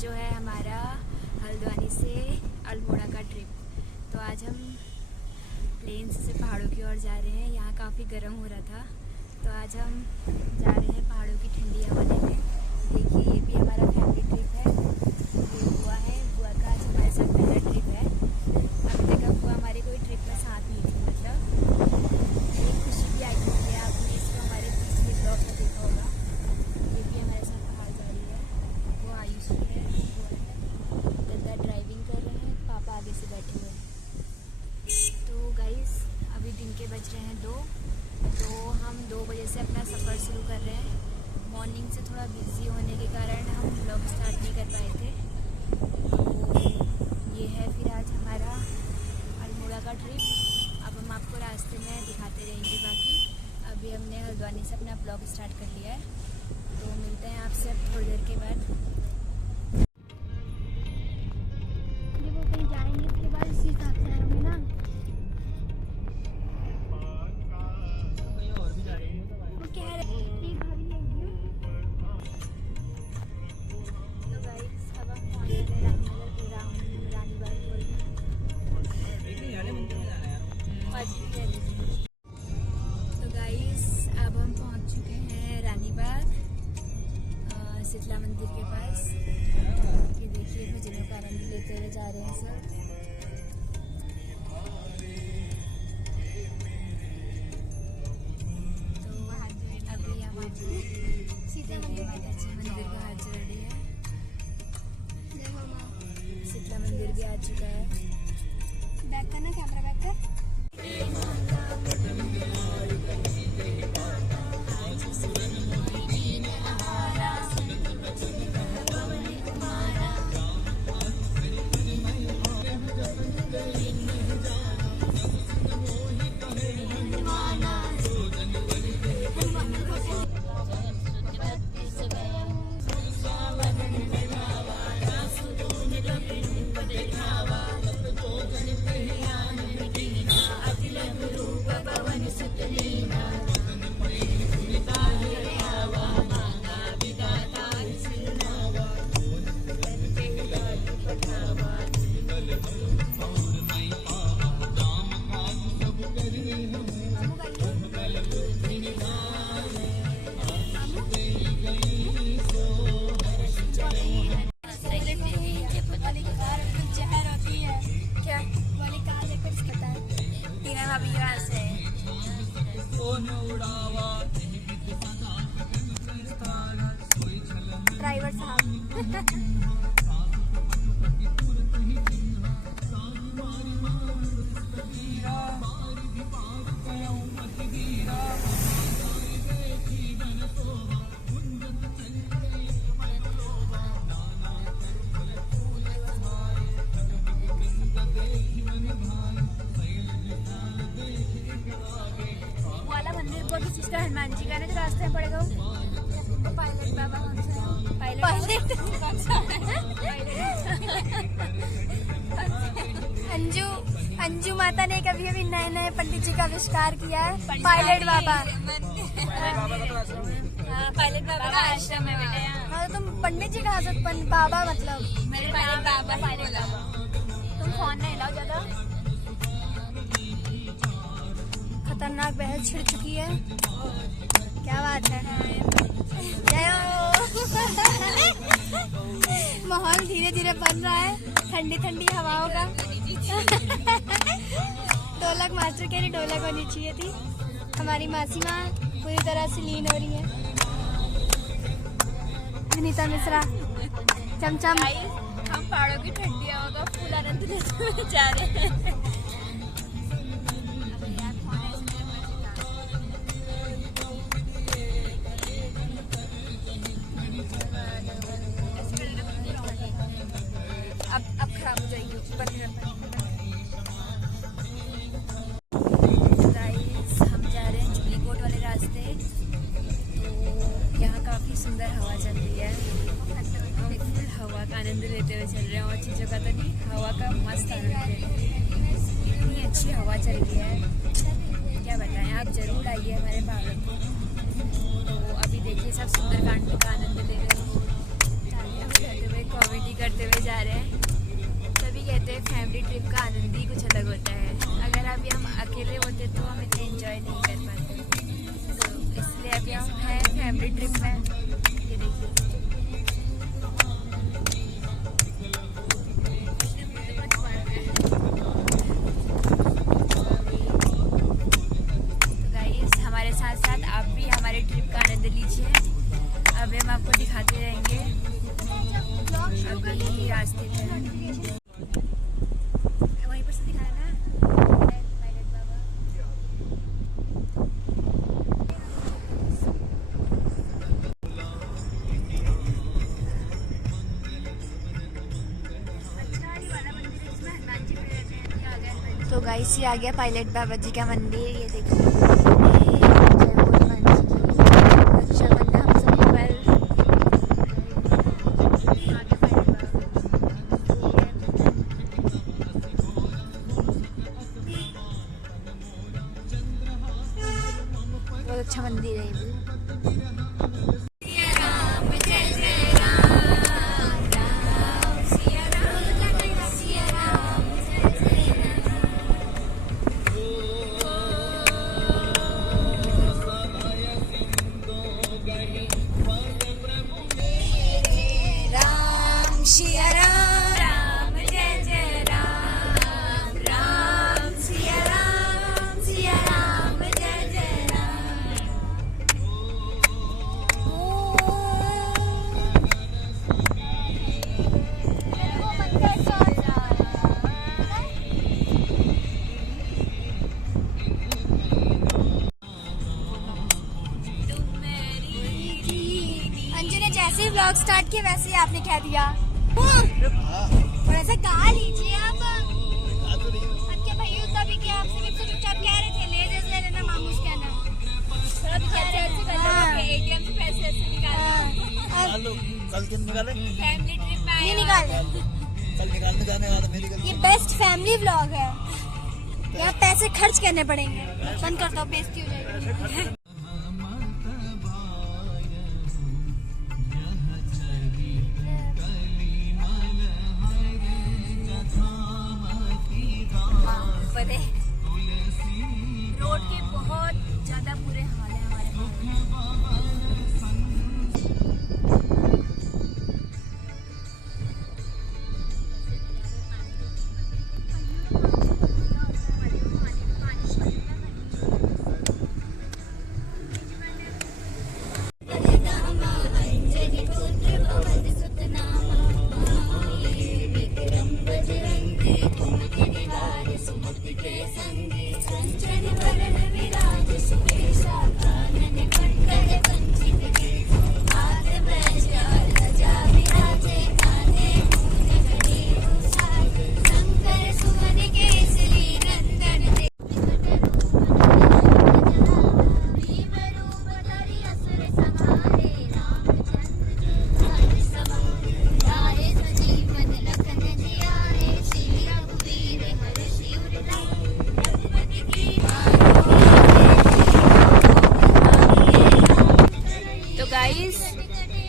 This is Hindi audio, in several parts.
जो है हमारा हल्द्वानी से अल्मोड़ा का ट्रिप। तो आज हम प्लेन से पहाड़ों की ओर जा रहे हैं। यहाँ काफ़ी गर्म हो रहा था, तो आज हम जा रहे हैं पहाड़ों की ठंडी हवा लेने। देखिए, ये भी हमारा फैमिली ट्रिप है। ये बुआ है, बुआ का आज हमारे साथ पहला ट्रिप है। अभी तक बुआ हमारे कोई ट्रिप में साथ नहीं थी, मतलब एक खुशी भी आई थी। आपने इसको हमारे पिछले ब्लॉग में देखा होगा। ये भी हमारे साथ बाहर जा रही है। वो आयुषी है, दादा ड्राइविंग कर रहे हैं, पापा आगे से बैठे हुए हैं। तो गाइस, अभी दिन के बज रहे हैं 2, तो हम 2 बजे से अपना सफ़र शुरू कर रहे हैं। मॉर्निंग से थोड़ा बिजी होने के कारण हम ब्लॉग स्टार्ट नहीं कर पाए थे। तो ये है फिर आज हमारा अल्मोड़ा का ट्रिप। अब हम आपको रास्ते में दिखाते रहेंगे। बाकी अभी हमने हल्द्वानी से अपना ब्लॉग स्टार्ट कर लिया है, तो मिलते हैं आपसे अब थोड़ी देर के बाद। वो कहीं जाएंगे, इसके बाद इसी हिसाब से आएंगे ना। वो कह रहे तो गाइस, अब हम पहुंच गए रानीबाग बोल तो गाइस, अब हम पहुंच चुके हैं रानीबाग शीतला मंदिर के पास। ये देखिए, भजनों का आनंद लेते हुए जा रहे हैं सब। तो अभी हम शीतला मंदिर का हाथ जोड़ रही है। शीतला मंदिर भी आ चुका है। बैक करना, कैमरा बैक कर। ड्राइवर साहब वाला मंदिर बहुत विशिष्ट है। हनुमान जी का ना, जो रास्ते में पड़ेगा वो पायलट बाबा कौन सा है? पायलट अंजू माता ने कभी कभी नए नए पंडित जी का आविष्कार किया है। पायलट बाबा, पायलट बाबा का आश्रम है बेटा। हाँ, तो तुम पंडित जी कहा सकते, बाबा मतलब मेरे पायलट बाबा। पायलट बाबा, तुम फोन नहीं लाओ ज्यादा। खतरनाक बहस छिड़ चुकी है। क्या बात है। माहौल धीरे धीरे बन रहा है, ठंडी ठंडी हवाओं का। ढोलक मास्टर कह रही ढोलक होनी चाहिए थी। हमारी मासी माँ पूरी तरह से लीन हो रही है। विनीता मिश्रा चमचम। हम पहाड़ों की ठंडी हवा का फुल आनंद लेते हुए जा रहे हैं। अब खराब हो जाएगी। हम जा रहे हैं जुबलीकोट वाले रास्ते। तो यहाँ काफ़ी सुंदर हवा चल रही है। हम फुल हवा का आनंद लेते हुए चल रहे हैं। और चीज़ों का तो नहीं, हवा का मस्त आनंद ले रहे हैं। इतनी अच्छी हवा चल रही है, क्या बताएं। आप ज़रूर आइए हमारे पहाड़ों को। तो अभी देखिए, सब सुंदरकांड का आनंद ले रहे हैं। कॉमेडी करते हुए जा रहे हैं। तभी कहते हैं फैमिली ट्रिप का आनंद ही कुछ अलग होता है। अगर अभी हम अकेले होते तो हम इतना एंजॉय नहीं कर पाते। तो इसलिए अभी हम हैं फैमिली ट्रिप में। ये देखिए तो गाइस हमारे साथ साथ आप भी हमारे ट्रिप का आनंद लीजिए। अभी हम आपको दिखाते रहेंगे। अभी रास्ते पे वहीं पर से दिखाना पायलट बाबा। अच्छा ये वाला मंदिर है जिसमें हनुमान जी खड़े रहते हैं। ये आ गया हनुमान जी। तो गाइस ये आ गया पायलट बाबा जी का मंदिर। ये देखो रक्षाबंधन हम सभी पर बहुत अच्छा मंदिर है ये भी। जैसे ही व्लॉग स्टार्ट किया वैसे ही आपने कह दिया। और ऐसा कहा लीजिए आप। क्या भाई उतना भी क्या आपसे भी चुपचाप कह रहे थे ले जैसे ले लेना मामूस कहना। थोड़ा भी ऐसे करना एटीएम से पैसे ऐसे निकाल। कल किन निकाले? फैमिली ट्रिप में नहीं निकाले। कल निकालने जाने वाला मेरी गलती। ये बेस्ट फैमिली व्लॉग है। यहाँ पैसे खर्च करने पड़ेंगे। बंद कर दो बेइज्जती हो जाएगी। रोड के बहुत ज्यादा बुरे हाल है हमारे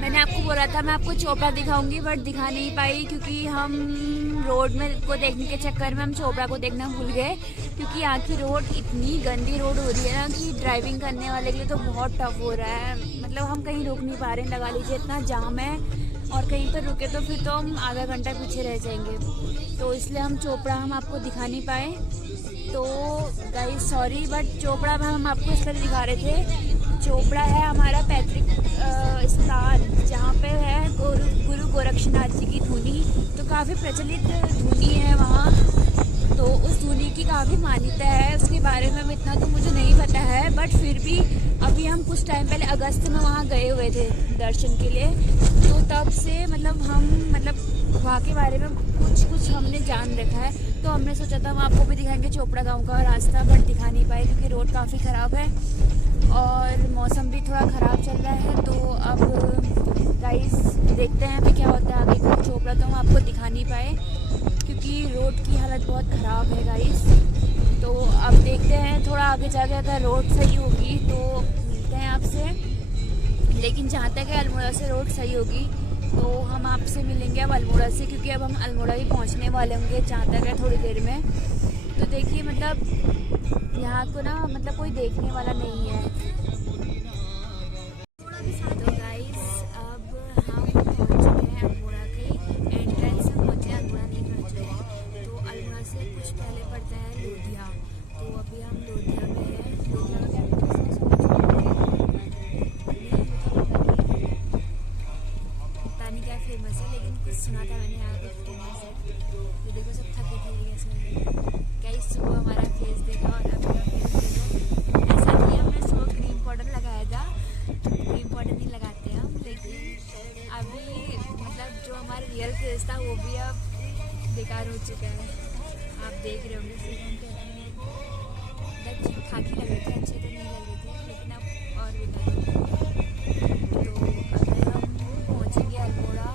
मैंने आपको बोला था मैं आपको चोपड़ा दिखाऊंगी बट दिखा नहीं पाई क्योंकि हम रोड में को देखने के चक्कर में हम चोपड़ा को देखना भूल गए। क्योंकि यहाँ की रोड इतनी गंदी रोड हो रही है ना कि ड्राइविंग करने वाले के लिए तो बहुत टफ हो रहा है। मतलब हम कहीं रुक नहीं पा रहे हैं, लगा लीजिए इतना जाम है और कहीं पर रुके तो फिर तो हम आधा घंटा पीछे रह जाएंगे। तो इसलिए हम चोपड़ा हम आपको दिखा नहीं पाए। तो गाइस सॉरी बट चोपड़ा में हम आपको इस तरह दिखा रहे थे। चोपड़ा है हमारा पैतृक स्थान जहाँ पे है गुरु गोरक्षनाथ जी की धुनी। तो काफ़ी प्रचलित धुनी है वहाँ। तो उस धुनी की काफ़ी मान्यता है। उसके बारे में इतना तो मुझे नहीं पता है बट फिर भी अभी हम कुछ टाइम पहले अगस्त में वहाँ गए हुए थे दर्शन के लिए। तो तब से हम वहाँ के बारे में कुछ हमने जान रखा है। तो हमने सोचा था हम आपको भी दिखाएंगे चोपड़ा गाँव का रास्ता बट दिखा नहीं पाए क्योंकि रोड काफ़ी ख़राब है और मौसम भी थोड़ा ख़राब चल रहा है। तो अब गाइस देखते हैं अभी क्या होता है आगे का। चोपड़ा तो हम आपको दिखा नहीं पाए क्योंकि रोड की हालत बहुत ख़राब है गाइस। तो अब देखते हैं थोड़ा आगे जाके अगर रोड सही होगी तो मिलते हैं आपसे। लेकिन जहाँ तक है अल्मोड़ा से रोड सही होगी तो हम आपसे मिलेंगे अब अल्मोड़ा से, क्योंकि अब हम अल्मोड़ा ही पहुंचने वाले होंगे जहाँ तक है थोड़ी देर में। तो देखिए मतलब यहाँ को ना मतलब कोई देखने वाला नहीं है। तो गाइस अब हम पहुँच चुके हैं अल्मोड़ा के एंट्रेंस में पहुँचे, अल्मोड़ा नहीं पहुँच रहे हैं। तो अल्मोड़ा से कुछ पहले पड़ता है लोधिया। तो अभी हम लोधिया में हैं। लोधिया का पता नहीं क्या फेमस है, लेकिन कुछ सुना था मैंने यहाँ कुछ फेमस है। तो देखो सब थके थे कैसे गाइस। सुबह हमारा फेस देखा और अभी का फेस देखो। ऐसा नहीं है, हमने सुबह क्रीम पाउडर लगाया था, क्रीम पाउडर नहीं लगाते हम, लेकिन अभी मतलब जो हमारा रियल फेस था वो भी अब बेकार हो चुका है। आप देख रहे होंगे फिर हम कहते हैं मतलब खाकी लग रहे थे, अच्छे तो नहीं लग रहे थे, लेकिन अब और बेकार हो गए। तो अभी हम पहुँचेंगे अल्मोड़ा।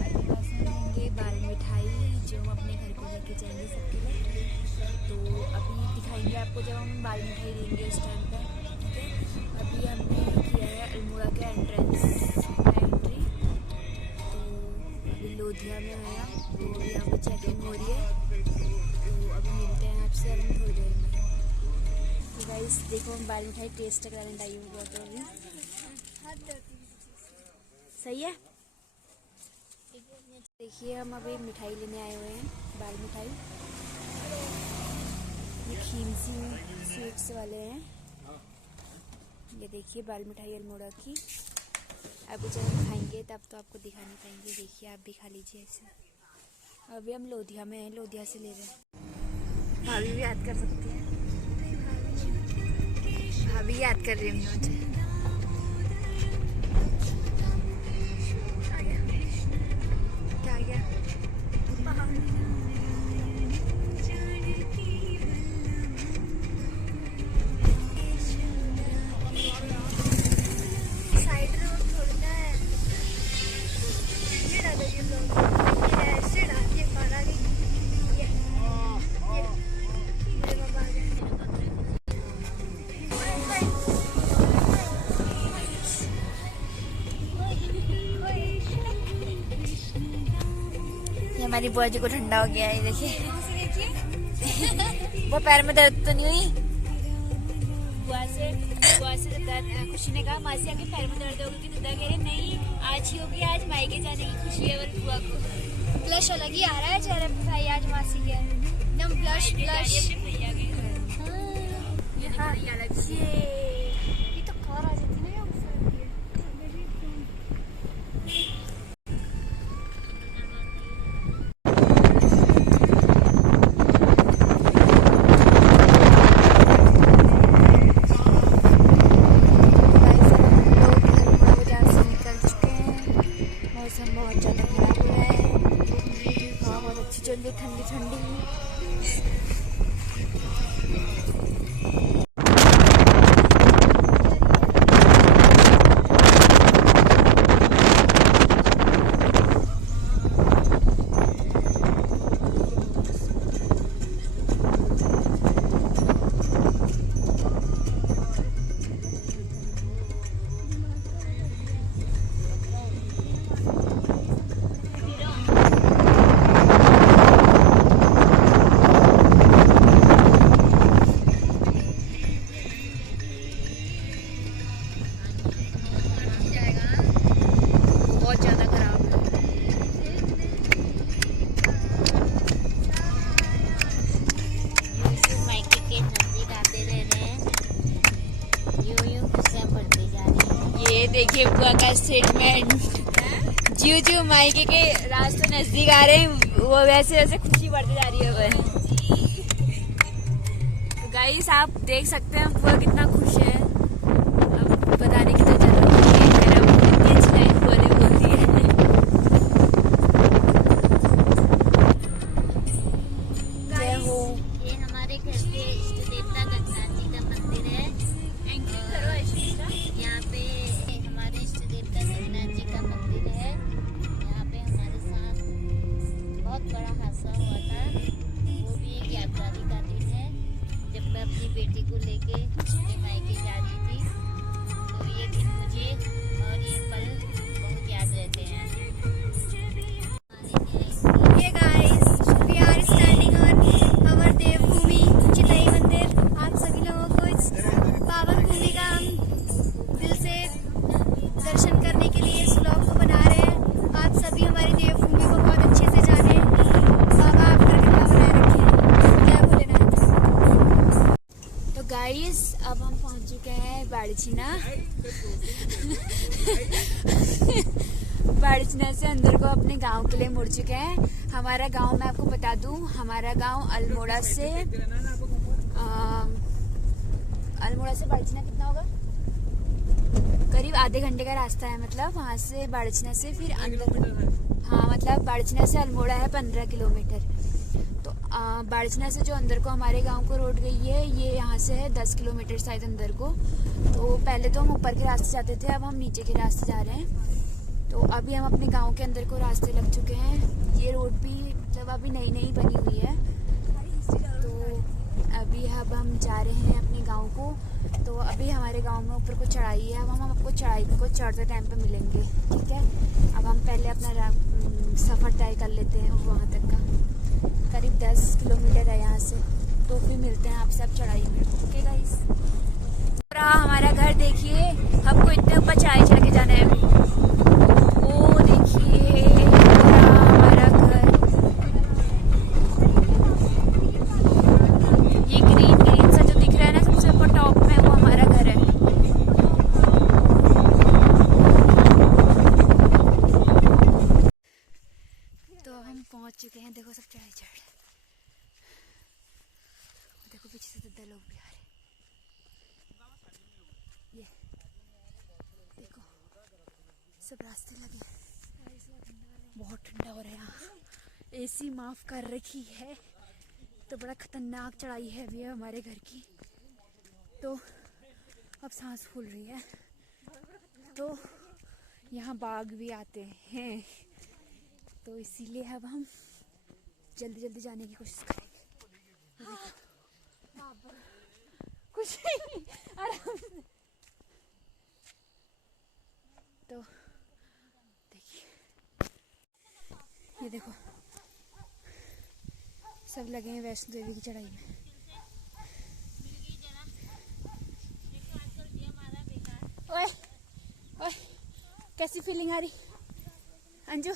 अल्मोड़ा से लेंगे बाल मिठाई जो हम अपने घर को लेके जाएंगे सबके लिए। तो अभी दिखाएंगे आपको जब हम बाल मिठाई देंगे उस टाइम पर, ठीक है। अभी हमने किया है अल्मोड़ा के एंट्रेंस एंट्री। तो अभी लोधिया में आया, तो यहाँ पर चेकिंग हो रही है। तो अभी मिलते हैं आपसे हम थोड़ी देर में। तो गाइस देखो हम बाल मिठाई टेस्ट कराने आई हूँ बहुत अभी। सही है। देखिए हम अभी मिठाई लेने आए हुए हैं, बाल मिठाई। ये खीमसी स्वीट्स वाले हैं। ये देखिए बाल मिठाई अल्मोड़ा की। अभी जब हम खाएंगे तब तो आपको दिखा नहीं पाएंगे। देखिए आप भी खा लीजिए ऐसे। अभी हम लोधिया में हैं, लोधिया से ले रहे हैं। भाभी भी याद कर सकती है, भाभी याद कर रही है मुझे। क्या गया? हमारी बुआ जी को ठंडा हो गया है, देखिए। वो पैर में दर्द तो नहीं हुई? बुआ से खुशी ने कहा मासी आके पैर में दर्द होगी, तो दादा कह रहे नहीं आज ही होगी, आज मायके जाने की खुशी है। और बुआ को ब्लश अलग ही आ रहा है चेहरे पे भाई, आज मासी के एकदम ब्लश भैया के ये तो कार आ जाती ना। मौसम बहुत ज़्यादा खराब हो रहा है, हवा बहुत अच्छी चल रही, ठंडी ठंडी। देखिए बुआ का स्टेटमेंट। जो मायके के रास्ते नजदीक आ रहे हैं वो वैसे वैसे खुशी बढ़ती जा रही है। तो गाइस आप देख सकते हैं बुआ कितना खुश है। अब बताने की तो जरूरत नहीं है, मेरा इतनी अच्छी लाइन बुआ ने बोल दी है। जय हो। ये हमारे घर के इष्ट देवता गंगनाथ जी का मंदिर है। यहाँ पे हमारे इष्ट देवता गंगनाथ जी का मंदिर है। यहाँ पे हमारे साथ बहुत बड़ा हादसा हुआ था, वो भी एक यादगारी का दिन है। जब मैं अपनी बेटी को लेके अपने मायके जा रही थी, तो ये दिन मुझे और ये पल बहुत याद रहते हैं। गाइस अब हम पहुंच चुके हैं बाड़ीछीना। बाड़ीछीना से अंदर को अपने गांव के लिए मुड़ चुके हैं। हमारा गांव मैं आपको बता दूं, हमारा गांव अल्मोड़ा से बाड़ीछीना कितना होगा, करीब आधे घंटे का रास्ता है। मतलब वहाँ से बाड़ीछीना से फिर अंदर, हाँ मतलब बाड़ीछीना से अल्मोड़ा है 15 किलोमीटर। तो बाड़ीछीना से जो अंदर को हमारे गांव को रोड गई है, ये यहाँ से है 10 किलोमीटर शायद अंदर को। तो पहले तो हम ऊपर के रास्ते जाते थे, अब हम नीचे के रास्ते जा रहे हैं। तो अभी हम अपने गांव के अंदर को रास्ते लग चुके हैं। ये रोड भी मतलब अभी नई नई बनी हुई है। तो अभी अब हम जा रहे हैं अपने गांव को। तो अभी हमारे गांव में ऊपर को चढ़ाई है, अब हम आपको चढ़ाई को चढ़ते टाइम पे मिलेंगे, ठीक है। अब हम पहले अपना सफ़र तय कर लेते हैं वहाँ तक का, करीब 10 किलोमीटर है यहाँ से। तो फिर मिलते हैं आपसे अब चढ़ाई में, ओके गाइस। पूरा हमारा घर देखिए, हमको इतने ऊपर चढ़ाई चढ़ के जाना है। वो देखिए पूरा हमारा घर, ये ग्रीन ग्रीन सा जो दिख रहा है ना सबसे ऊपर टॉप में, वो हमारा घर है। तो हम पहुंच चुके हैं, देखो सब चढ़ाई चढ़, देखो पीछे से दद्दा लोग भी आ रहे हैं। ये देखो सब रास्ते लगे, बहुत ठंडा हो रहा है यहाँ। एसी माफ कर रखी है, तो बड़ा खतरनाक चढ़ाई है भी है हमारे घर की। तो अब सांस फूल रही है। तो यहाँ बाघ भी आते हैं, तो इसीलिए अब हम जल्दी जल्दी जाने की कोशिश करेंगे। कुछ नहीं, आराम से। तो देखिए ये देखो सब लगे हैं वैष्णो देवी की चढ़ाई में। ओए ओए कैसी फीलिंग आ रही अंजू?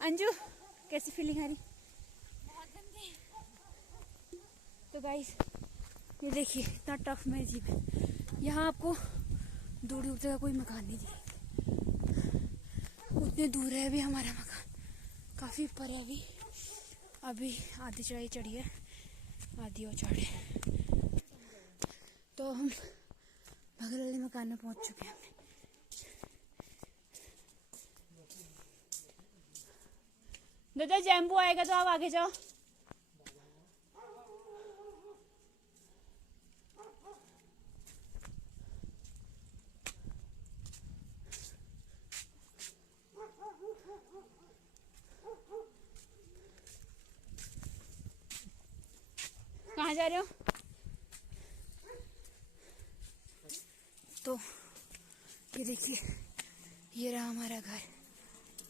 अंजू कैसी फीलिंग आ रही? तो गाइस ये देखिए इतना टफ में जीप है। यहाँ आपको दूर दूर तक कोई मकान नहीं दिखेगा, उतने दूर है अभी हमारा मकान, काफ़ी ऊपर है अभी। अभी आधी चढ़ाई चढ़ी है, आधी और चढ़े। तो हम बगल वाले मकान में पहुंच चुके हैं। दादा जैम्बू आएगा तो आप आगे जाओ। कहाँ जा रहे हो? तो ये देखिए ये रहा हमारा घर।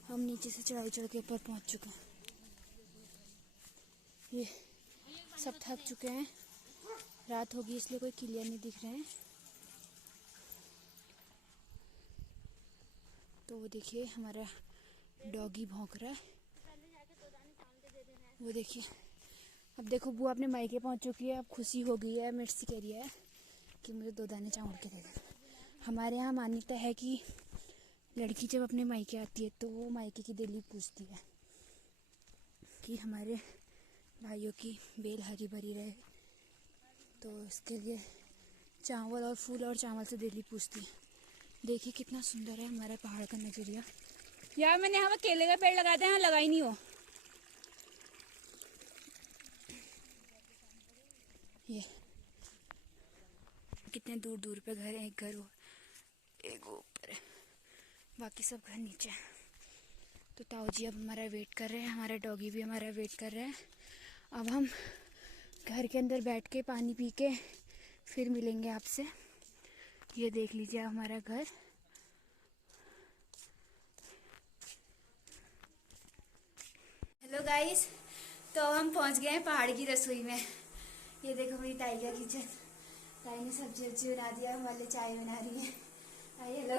हम नीचे से चढ़ाई चढ़ के ऊपर पहुंच चुके हैं। ये सब थक चुके हैं, रात होगी इसलिए कोई क्लियर नहीं दिख रहे हैं। तो वो देखिए हमारा डॉगी भौंक रहा है, वो देखिए। अब देखो बुआ अपने मायके पहुंच चुकी है, अब खुशी हो गई है, मेरे से कह रही है कि मुझे 2 दाने चावल के दे दे। हमारे यहाँ मान्यता है कि लड़की जब अपने मायके आती है तो वो मायके की दिली पूछती है कि हमारे भाइयों की बेल हरी भरी रहे। तो इसके लिए चावल और फूल और चावल से दिली पूछती है। देखिए कितना सुंदर है हमारे पहाड़ का नज़रिया। यार मैंने यहाँ पर केले का पेड़ लगाते हैं, लगा ही नहीं हो। ये कितने दूर दूर पे घर है, एक घर एक ऊपर है, बाकी सब घर नीचे है। तो ताऊ जी अब हमारा वेट कर रहे हैं, हमारा डॉगी भी हमारा वेट कर रहे हैं। अब हम घर के अंदर बैठ के पानी पी के फिर मिलेंगे आपसे। ये देख लीजिए हमारा घर। हेलो गाइस, तो हम पहुंच गए हैं पहाड़ की रसोई में। ये देखो मेरी ताई का किचन, ताई ने सब्जी वब्जी बना दिया, हमारे चाय बना रही है। हेलो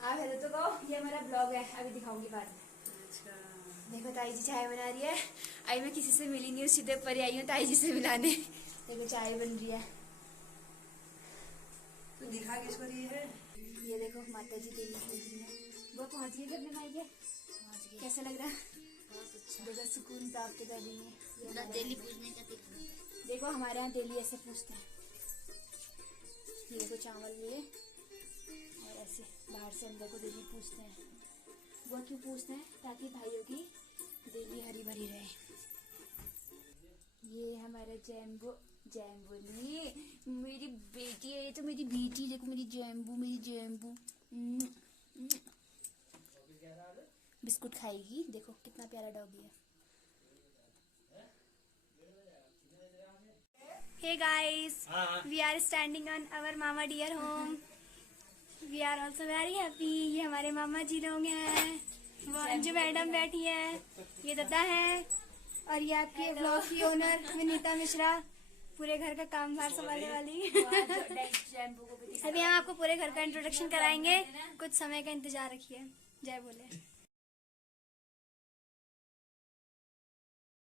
आप हेलो तो कहो। ये हमारा ब्लॉग है, अभी दिखाऊंगी बाद में। अच्छा देखो ताई जी चाय बना रही है। आई मैं किसी से मिली नहीं हूँ, सीधे ऊपर आई हूँ ताई जी से मिलाने। देखो चाय बन रही है। तो दिखा किसको रही है? ये देखो माता जी देवी पूज रही है। वो पहुंच गई अपने मायके। कैसा लग रहा है? बहुत अच्छा। देखो सुकून प्राप्त कर रही है। ये पूरा हमारा- डेली पूजने का दिखा। देखो हमारे यहाँ डेली ऐसे पूछते हैं। ये देखो चावल लिए और ऐसे बाहर से अंदर को डेली पूछते हैं। वो क्यों पूछते हैं? ताकि भाइयों की डेली हरी भरी रहे। ये हमारा जैम्बो, जैम्बोली मेरी बेटी है। ये तो मेरी बेटी, देखो मेरी जैम्बू, मेरी जैम्बू बिस्कुट खाएगी। देखो कितना प्यारा डॉगी है। Hey guys, we are standing on our mama dear home. We are also very happy. ये हमारे मामा जी लोग हैं। वो अंजू मैडम बैठी है। ये दादा है और ये आपके ब्लॉग की ओनर विनीता मिश्रा, पूरे घर का काम भार संभालने वाली। अभी हम आपको पूरे घर का इंट्रोडक्शन कराएंगे। कुछ समय का इंतजार रखिए। जय बोले।